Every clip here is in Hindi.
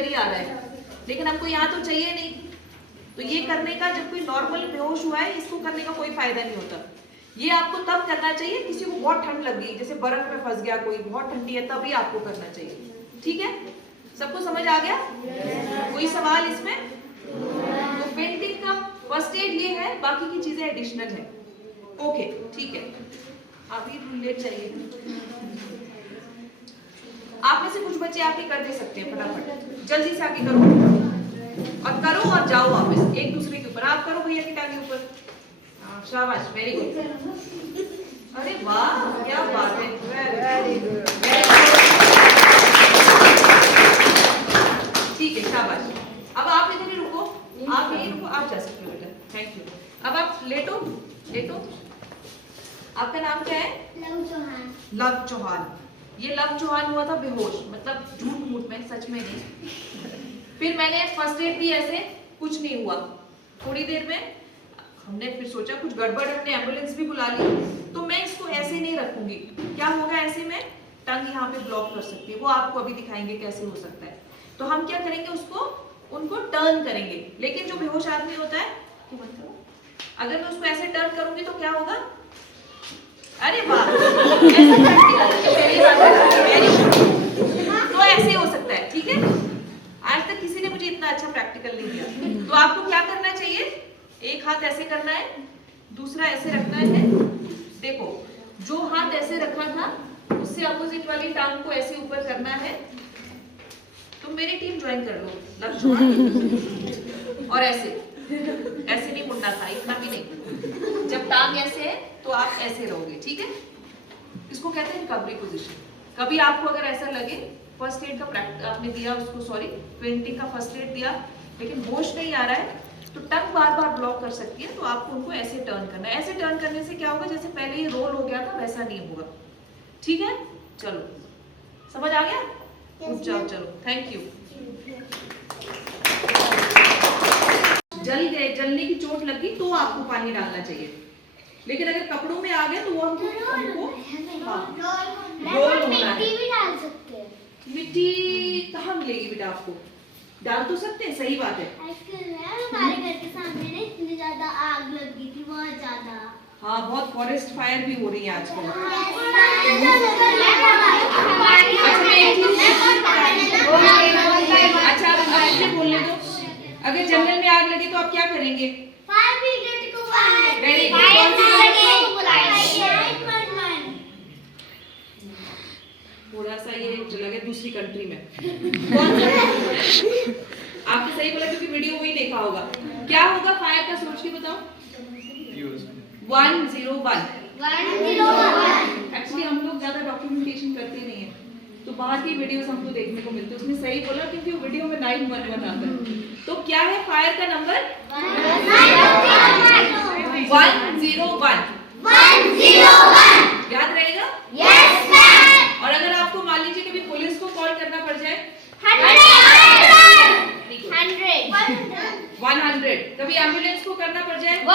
इधर ही आ रहा है, लेकिन हमको यहाँ तो चाहिए नहीं। तो ये करने का, जब कोई नॉर्मल बेहोश हुआ है, इसको करने का कोई फायदा नहीं होता। ये आपको तब करना चाहिए किसी को बहुत ठंड लग गई, जैसे बर्फ में फंस गया कोई, बहुत ठंडी है, तभी आपको करना चाहिए। ठीक है, सबको समझ आ गया? कोई सवाल इसमें? तो फेंटिंग का फर्स्ट एड ये है, बाकी की चीजें एडिशनल है। ओके ठीक है, अभी लेट चाहिए। आप में से कुछ बच्चे आके कर दे सकते हैं, फटाफट जल्दी से आके करो, और करो और जाओ वापस एक दूसरे के ऊपर। आप करो भैया की टांगे ऊपर, शाबाश, वेरी गुड। अरे वाह, क्या बात है, वेरी गुड। ठीक है, शाबाश। अब आप इधर ही रुको, आप यहीं रुको, आप जा सकते हो बेटा, थैंक यू। अब आप लेटो, लेटो। आपका नाम क्या है? लव चौहान। लव चौहान। ये लव चौहान हुआ था बेहोश, मतलब झूठ मूठ में, सच में नहीं। फिर मैंने फर्स्ट एड दी, ऐसे कुछ नहीं हुआ। थोड़ी देर में हमने फिर सोचा कुछ गड़बड़ है, हमने एम्बुलेंस भी बुला ली। तो मैं इसको ऐसे नहीं रखूंगी, क्या होगा ऐसे में, टंग यहाँ पे ब्लॉक कर सकती है, वो आपको अभी दिखाएंगे कैसे हो सकता है। तो हम क्या करेंगे, उसको उनको टर्न करेंगे। लेकिन जो बेहोश आदमी होता है, अगर मैं उसको ऐसे टर्न करूंगी तो क्या होगा? अरे वाह, तो ऐसे हो सकता है। ठीक है, आज तक किसी ने मुझे इतना अच्छा प्रैक्टिकल नहीं दिया। तो आपको क्या करना चाहिए, एक हाथ ऐसे करना है, दूसरा ऐसे रखना है। देखो, जो हाथ ऐसे रखा था उससे अपोजिट वाली टांग को ऐसे ऊपर करना है। तुम मेरी टीम ज्वाइन कर लो, और ऐसे ऐसे नहीं मुड़ना था, इतना भी नहीं। जब टांग ऐसे है तो आप ऐसे रहोगे। ठीक है, इसको कहते हैं रिकवरी पोजीशन। कभी आपको अगर ऐसा लगे, फर्स्ट एड का आपने दिया उसको, सॉरी फेंटिंग का फर्स्ट एड दिया, लेकिन होश नहीं आ रहा है, तो टंग बार बार ब्लॉक कर सकती है, तो आपको उनको ऐसे टर्न करना है। ऐसे टर्न करने से क्या होगा, जैसे पहले ये रोल हो गया था वैसा नहीं होगा। ठीक है, चलो समझ आ गया? उठ जाओ, चलो, थैंक यू। जल गए, जलने की चोट लगी तो आपको पानी डालना चाहिए, लेकिन अगर कपड़ों में आ गए तो वो हमको रोल होना है। मिट्टी कहाँ मिलेगी बेटा आपको? डाल तो सकते हैं, सही बात है। हमारे घर के सामने ना इतनी ज्यादा आग लग गई थी, बहुत ज्यादा। हाँ, बहुत फॉरेस्ट फायर भी हो रही है आजकल। अच्छा, अब बोलने दो, अगर जंगल में आग लगे तो आप क्या करेंगे? फायर ब्रिगेड को थोड़ा सा ये लगे दूसरी कंट्री में। आपने सही बोला, क्योंकि वीडियो वही देखा होगा। क्या होगा फायर का, सोच के बताओ। 101। एक्चुअली हम लोग ज्यादा डॉक्यूमेंटेशन करते नहीं है, तो बाहर की वीडियोस हमको देखने को मिलती है। उसने सही बोला, क्योंकि वो वीडियो में 911 आता है। तो क्या है फायर का नंबर? 101। याद रहेगा? Yes ma'am. और अगर आपको मान लीजिए कभी पुलिस को कॉल करना पड़ जाए, 100। कभी एम्बुलेंस को करना पड़ जाए, 100।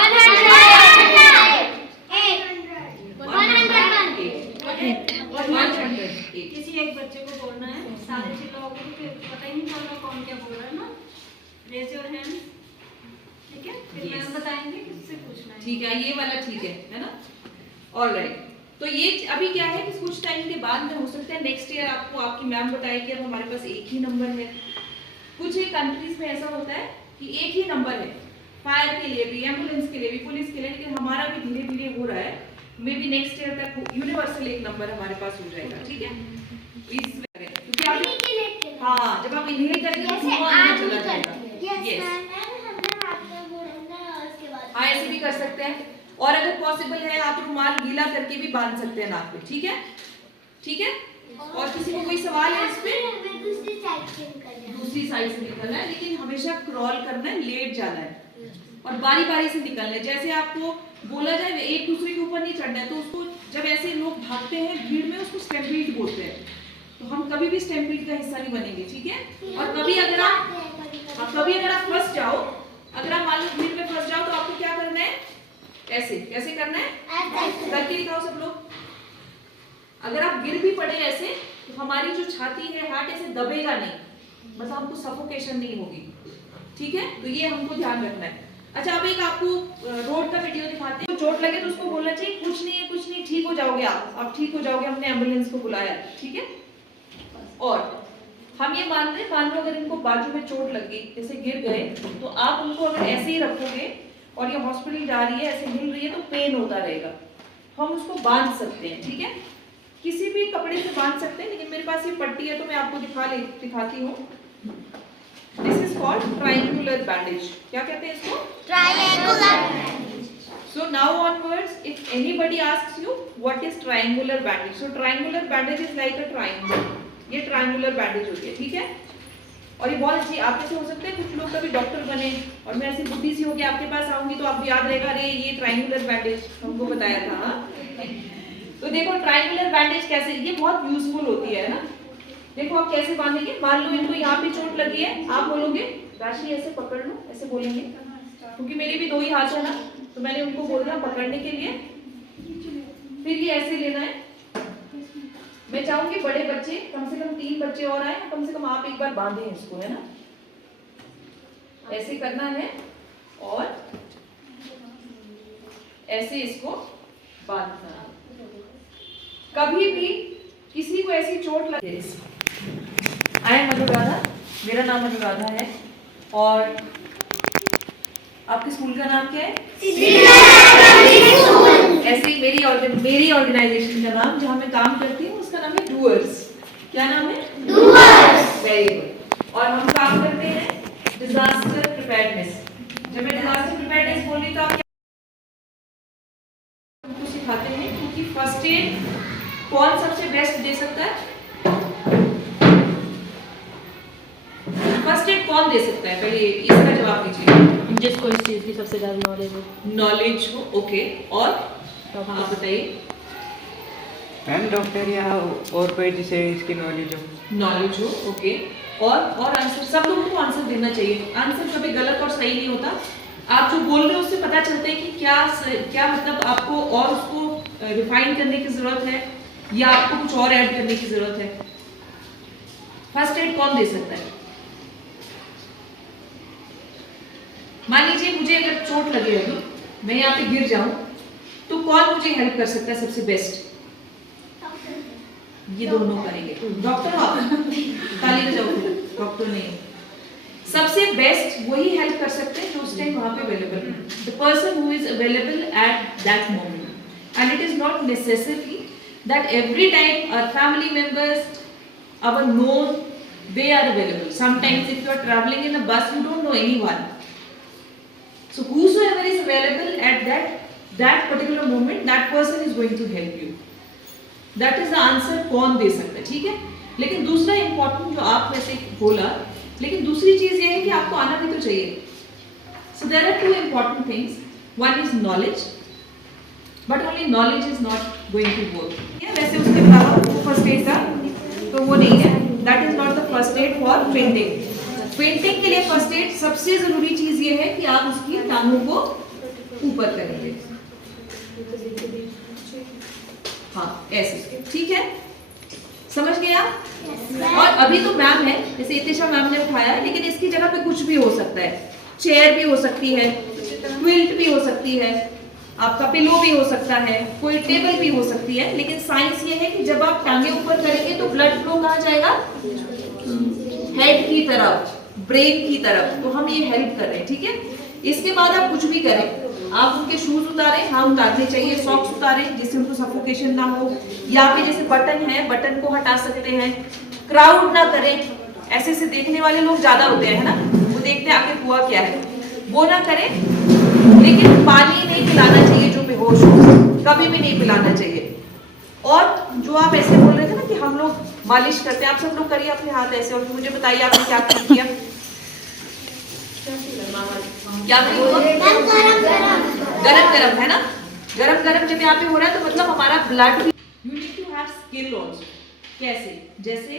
किसी एक बच्चे को बोलना है, सारे चिल्लाओगे तो पता ही नहीं चलेगा कौन क्या बोल रहा है ना। रेज योर हैंड, ठीक है? फिर मैम बताएंगे किससे पूछना है। ठीक है, ये वाला ठीक है ना? ऑलराइट। तो ये अभी क्या है कि कुछ टाइम के बाद में हो सकता है नेक्स्ट ईयर आपको आपकी मैम बताएगी अब हमारे पास एक ही नंबर है। कुछ ही कंट्रीज में ऐसा होता है कि एक ही नंबर है फायर के लिए भी, एम्बुलेंस के लिए भी, पुलिस के लिए, लेकिन हमारा भी धीरे धीरे हो रहा है। मे बी नेक्स्ट ईयर तक यूनिवर्सल एक नंबर हमारे पास हो जाएगा। ठीक है, क्योंकि आप हाँ, जब आप इनहेल करेंगे तो धुआं अंदर चला जाएगा। यस, हाँ, ऐसे भी कर सकते हैं। और अगर पॉसिबल है आप रुमाल गीला करके भी बांध सकते हैं नाक पे। ठीक है, ठीक है। और किसी को कोई सवाल है इस पे? दूसरी साइड से निकलना है, लेकिन हमेशा क्रॉल करना है, लेट जाना है, और बारी बारी से निकलना है। जैसे आपको बोला जाए एक दूसरे के ऊपर नहीं चढ़ना है, तो उसको जब ऐसे लोग भागते हैं भीड़ में, उसको स्टैम्पीड बोलते हैं। तो हम कभी भी स्टैम्पीड का हिस्सा नहीं बनेंगे। ठीक है। और कभी अगर आप फंस जाओ, अगर आप मान लो भीड़ में फंस जाओ, तो आपको क्या करना है? ऐसे कैसे करना है? करके दिखाओ सब लोग। अगर आप गिर भी पड़े ऐसे, तो हमारी जो छाती है, हार्ट ऐसे दबेगा नहीं, बस हमको सफोकेशन नहीं होगी, ठीक है? तो ये हमको ध्यान रखना है। अच्छा, अब एक आपको रोड का वीडियो दिखाते हैं। तो चोट लगे तो उसको बोलना चाहिए कुछ नहीं है, कुछ नहीं, ठीक हो जाओगे आप ठीक हो जाओगे, हमने एम्बुलेंस को बुलाया, ठीक है? और हम ये मान लो अगर इनको बाजू में चोट लगी, जैसे गिर गए, तो आप उनको अगर ऐसे ही रखोगे और ये हॉस्पिटल जा रही है, ऐसे हिल रही है, तो पेन होता रहेगा। हम उसको बांध सकते हैं, ठीक है? किसी भी कपड़े से बांध सकते हैं, लेकिन मेरे पास ये पट्टी है तो मैं आपको दिखाती हूँ। This is called triangular bandage. क्या कहते हैं इसको? Triangular. So now onwards, if anybody asks you what is triangular bandage, so triangular bandage is like a triangle. ये ट्रायंगुलर बैंडेज होती है, ठीक है? और ये बहुत अच्छी, आप ऐसे हो सकते हैं कुछ लोग कभी डॉक्टर बने और मैं ऐसी बुद्धि सी होगी आपके पास आऊंगी तो आपको याद रहेगा, अरे ये ट्रायंगुलर बैंडेज हमको बताया था। हाँ? तो देखो ट्रायंगुलर बैंडेज कैसे, ये बहुत यूजफुल होती है ना। देखो आप कैसे बांधेंगे, मान लो इनको यहाँ पे चोट लगी है, आप बोलोगे राशि ऐसे पकड़ लो, ऐसे बोलेंगे, क्योंकि मेरे भी 2 ही हाथ है ना, तो मैंने उनको बोलना पकड़ने के लिए। फिर ये ऐसे लेना है। मैं चाहूंगी बड़े बच्चे, कम से कम 3 बच्चे और आए, कम से कम आप एक बार बांधें इसको, है ना? ऐसे करना है और ऐसे इसको बांधना। कभी भी किसी को ऐसी चोट लगे, आई एम अनुराधा, मेरा नाम अनुराधा है। और आपके स्कूल का नाम क्या है? ऐसे ही मेरी ऑर्गेनाइजेशन का नाम जहां मैं काम करती हूँ उसका नाम है डूअर्स। क्या नाम है? डूअर्स। Very good. और हम काम करते हैं डिजास्टर प्रिपेयर्डनेस। जब मैं डिजास्टर प्रिपेयर्डनेस बोल रही तो आप हमको सिखाते हैं, क्योंकि फर्स्ट एड कौन सबसे बेस्ट दे सकता है? फर्स्ट एड कौन दे सकता है? पहले इसका जवाब दीजिए। जिसको इस चीज की सबसे ज्यादा नॉलेज हो। ओके, और आप बताइए। मैम डॉक्टर या और कोई जिसे इसकी नॉलेज हो। ओके, और आंसर सब लोगों को आंसर देना चाहिए। आंसर कभी गलत और सही नहीं होता। आप जो बोल रहे हो उससे पता चलता है कि क्या मतलब आपको और उसको रिफाइन करने की जरूरत है या आपको कुछ और ऐड करने की जरूरत है। फर्स्ट एड कौन दे सकता है? मान लीजिए मुझे अगर चोट लगे अभी, मैं यहाँ पे गिर जाऊं, तो कौन मुझे हेल्प कर सकता है सबसे बेस्ट? ये दोनों करेंगे। डॉक्टर आप ताली बजाओ, डॉक्टर नहीं। सबसे बेस्ट वही हेल्प कर सकते हैं जो उस टाइम वहां पे अवेलेबल है, the person who is available at that moment. And it is not necessary that every time our family members, our known, they are available. Sometimes if you are traveling in a bus, you don't know anyone. So whosoever is available at that particular moment, that person is going to help you. That is the answer कौन दे सकता है, ठीक है? लेकिन दूसरा important जो आप वैसे बोला, लेकिन दूसरी चीज ये है कि आपको आना भी तो चाहिए। So there are 2 important things. One is knowledge, but only knowledge is not going to work. वैसे उसके अलावा फर्स्ट एड का तो वो नहीं है। That is not the first aid for fainting. Fainting के लिए फर्स्ट एड सबसे जरूरी चीज ये है कि आप उसकी टांगों को ऊपर करेंगे। हाँ, ऐसे, ठीक है? समझ गए आप? और अभी तो मैम है, जैसे इतिशा मैम ने उठाया, लेकिन इसकी जगह पे कुछ भी हो सकता है। चेयर भी हो सकती है, क्विल्ट भी हो सकती है, आपका पिलो भी हो सकता है, कोई टेबल भी हो सकती है। लेकिन साइंस ये है कि जब आप टांगे ऊपर करेंगे तो ब्लड फ्लो कहाँ जाएगा? हेड की तरफ, ब्रेन की तरफ। तो हम ये हेल्प कर रहे हैं, ठीक है? इसके बाद आप कुछ भी करें, आप उनके शूज उतारें, हाँ उतारने चाहिए, सॉक्स उतारें जिससे उनको सफोकेशन ना हो, या फिर जैसे बटन है, बटन को हटा सकते हैं। क्राउड ना करें, ऐसे से देखने वाले लोग ज्यादा होते हैं, है ना? वो देखते हैं आखिर हुआ क्या है, वो ना करें। लेकिन पानी नहीं पिलाना चाहिए जो बेहोश हो, कभी भी नहीं पिलाना चाहिए। और जो आप ऐसे बोल रहे थे ना कि हम लोग मालिश करते हैं, आप सब लोग करिए अपने हाथ ऐसे और मुझे बताइए आपने क्या किया। क्या गरम गरम है ना? गरम गरम जब यहाँ पे हो रहा है तो मतलब हमारा ब्लड भी, you need to have skill also. कैसे?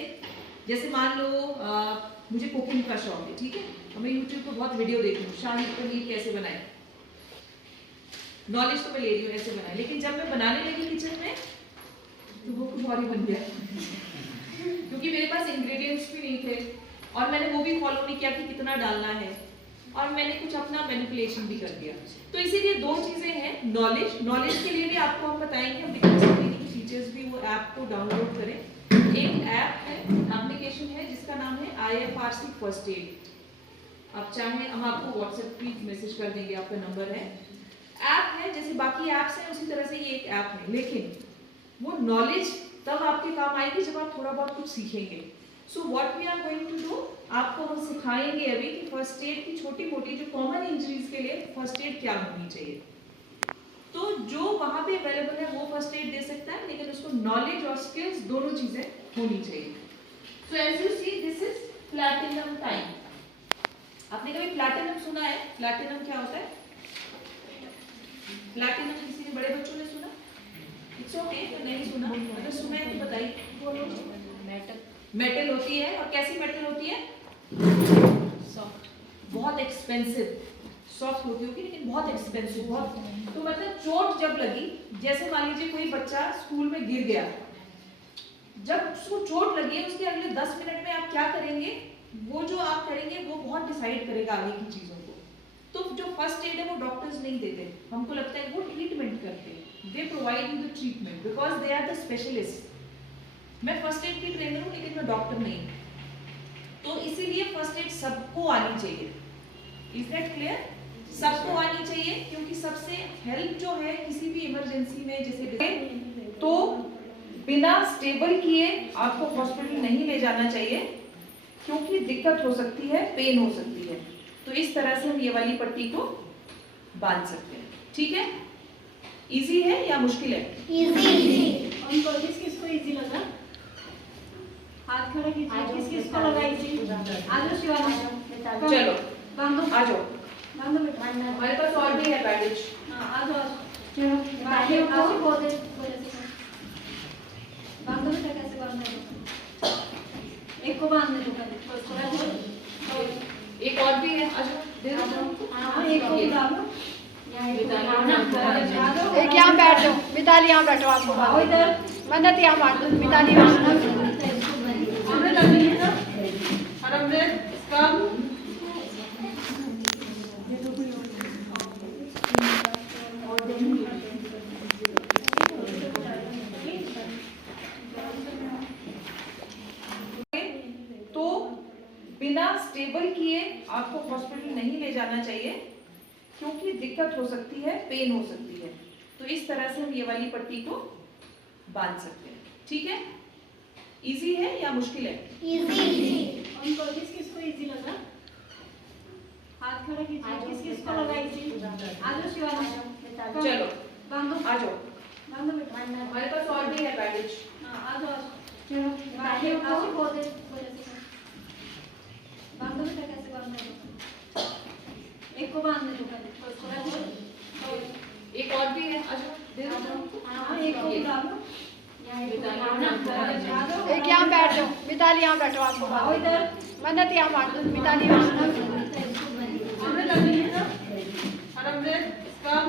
जैसे मान लो मुझे कुकिंग का शौक है, ठीक है? मैं यूट्यूब पर बहुत वीडियो देखती हूँ, शाही पनीर कैसे बनाए, नॉलेज तो मैं ले रही हूँ ऐसे बनाए। लेकिन जब मैं बनाने लगी किचन में तो वो कुछ और ही बन गया क्योंकि मेरे पास इंग्रेडिएंट्स भी नहीं थे और मैंने वो भी फॉलो नहीं किया कि कितना डालना है, और मैंने कुछ अपना मैनिपुलेशन भी कर दिया। तो इसीलिए दो चीजें हैं, नॉलेज के लिए भी आपको हम बताएंगे, हम डिटेल्स की फीचर्स भी वो ऐप को डाउनलोड करें। एक ऐप है, एप्लीकेशन है जिसका नाम है IFRC फर्स्ट एड। आप चाहें हम आपको व्हाट्सएप पे मैसेज कर देंगे, आपका नंबर है। ऐप है जैसे बाकी ऐप्स हैं उसी तरह से ये एक ऐप है, लेकिन वो नॉलेज तब आपके काम आएगी जब आप थोड़ा बहुत कुछ सीखेंगे। So what we are going to do, आपको हम सिखाएंगे अभी कि फर्स्ट एड की छोटी मोटी जो कॉमन इंजरीज के लिए फर्स्ट एड क्या होनी चाहिए। तो जो वहां पे अवेलेबल है वो फर्स्ट एड दे सकता है, लेकिन उसको नॉलेज और स्किल्स दोनों चीजें होनी चाहिए। So as you see this is platinum time. आपने कभी प्लैटिनम सुना है? प्लैटिनम क्या होता है? प्लैटिनम किसी ने बड़े बच्चों ने सुना? इट्स ओके, तो नहीं सुना, अगर सुना है तो बताइए। मेटल होती है, और कैसी मेटल होती है? सॉफ्ट, बहुत एक्सपेंसिव। सॉफ्ट होती होगी लेकिन बहुत एक्सपेंसिव, बहुत। तो मतलब चोट जब लगी, जैसे मान लीजिए कोई बच्चा स्कूल में गिर गया, जब उसको चोट लगी है उसके अगले 10 मिनट में आप क्या करेंगे, वो जो आप करेंगे वो बहुत डिसाइड करेगा आगे की चीजों को। तो जो फर्स्ट एड है वो डॉक्टर्स नहीं देते, हमको लगता है वो ट्रीटमेंट करते हैं, they provide you the treatment because they are the specialist. मैं फर्स्ट एड की ट्रेनर हूँ लेकिन मैं डॉक्टर नहीं हूँ, तो इसीलिए फर्स्ट एड सबको आनी चाहिए। Is that clear? सबको आनी चाहिए, क्योंकि सबसे हेल्प जो है किसी भी इमरजेंसी में, जैसे तो बिना स्टेबल किए आपको हॉस्पिटल नहीं ले जाना चाहिए, क्योंकि दिक्कत हो सकती है, पेन हो सकती है। तो इस तरह से हम ये वाली पट्टी को बांध सकते हैं। ठीक है? इजी है या मुश्किल है? इजी। ऑनकोलॉजिस्ट किसको इजी लगा? हाथ खड़ा कीजिए, किसको लगा इजी? आ जाओ शिवानी, चलो बांधो, आ जाओ, बांधो बेटा। हमारे पास और भी है बैंडेज। हाँ, आ जाओ, चलो बांधो, आप बोले बांधो बेटा, कैसे बांधना है? एक को बांधने दो पहले, एक और भी है, आ जाओ, दे दो। हाँ, एक को बुला लो। एक यहाँ बैठ जाओ, मिताली यहाँ बैठो, आपको आओ इधर, मन्नत यहाँ बैठ दो, मिताली यहाँ। अमृत अभी है ना? और अमृत कम। तो बिना स्टेबल किए आपको हॉस्पिटल नहीं ले जाना चाहिए, क्योंकि दिक्कत हो सकती है, पेन हो सकती है। तो इस तरह से हम ये वाली पट्टी को बांध सकते हैं। ठीक है? इजी है या मुश्किल है? इजी। ऑनकोलॉजिस्ट किसको इजी लगा? हाथ खड़ा कीजिए, किसको लगा इजी? आ जाओ शिवानी, चलो बांधो, आ जाओ, बांधो बेटा। हमारे पास और भी है बैंडेज। हाँ, आ जाओ, चलो बांधो, आप बोले बांधो बेटा, कैसे बांधना है? एक को बांधने दो पहले, एक और भी है, आ जाओ, दे दो। हाँ, एक को बुला लो। एक यहाँ बैठ जाओ, मिताली यहाँ बैठो, आपको आओ इधर, मन्नत यहाँ बैठ दो, मिताली यहाँ। अमृत अभी है ना? और अमृत कम।